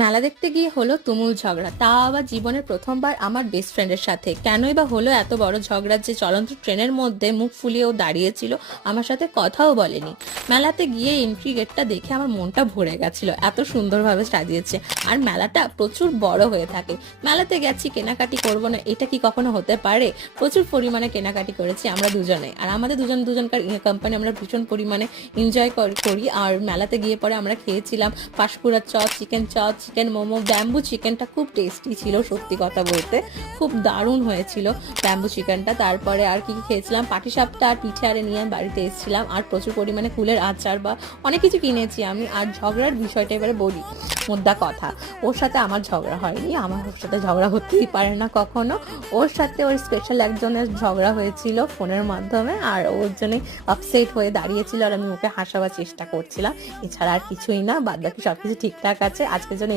মেলা দেখতে গিয়ে হলো তুমুল ঝগড়া, তা আবার জীবনের প্রথমবার আমার বেস্ট ফ্রেন্ডের সাথে। কেনই বা হলো এত বড় ঝগড়া যে চলন্ত ট্রেনের মধ্যে মুখ ফুলিয়েও দাঁড়িয়েছিল, আমার সাথে কথাও বলেনি। মেলাতে গিয়ে এন্ট্রি গেটটা দেখে আমার মনটা ভরে গেছিল, এত সুন্দরভাবে সাজিয়েছে। আর মেলাটা প্রচুর বড় হয়ে থাকে। মেলাতে গেছি, কেনাকাটি করবো না এটা কি কখনো হতে পারে? প্রচুর পরিমাণে কেনাকাটি করেছি আমরা দুজনে, আর আমাদের দুজনকার কোম্পানি আমরা ভীষণ পরিমাণে এনজয় করি। আর মেলাতে গিয়ে পরে আমরা খেয়েছিলাম Panskura chop, chicken chop, chicken momo. Bamboo চিকেনটা খুব টেস্টি ছিল, সত্যি কথা বলতে খুব দারুণ হয়েছিল ব্যাম্বু চিকেনটা। তারপরে আর কি খেয়েছিলাম, পাটিসাপটা আর পিঠে আরে নিয়ে বাড়িতে এসেছিলাম। আর প্রচুর পরিমাণে কুলের আচার বা অনেক কিছু কিনেছি আমি। আর ঝগড়ার বিষয়টা এবারে বলি, মোদ্দা কথা, ওর সাথে আমার ঝগড়া হয়নি, আমার ওর সাথে ঝগড়া হতেই পারে না কখনো। ওর সাথে ওর স্পেশাল একজনের ঝগড়া হয়েছিল ফোনের মাধ্যমে, আর ওর জন্যই আপসেট হয়ে দাঁড়িয়েছিল, আর আমি ওকে হাসাবার চেষ্টা করছিলাম। এছাড়া আর কিছুই না, বাদ বাকি সবকিছু ঠিকঠাক আছে। আজকের জন্য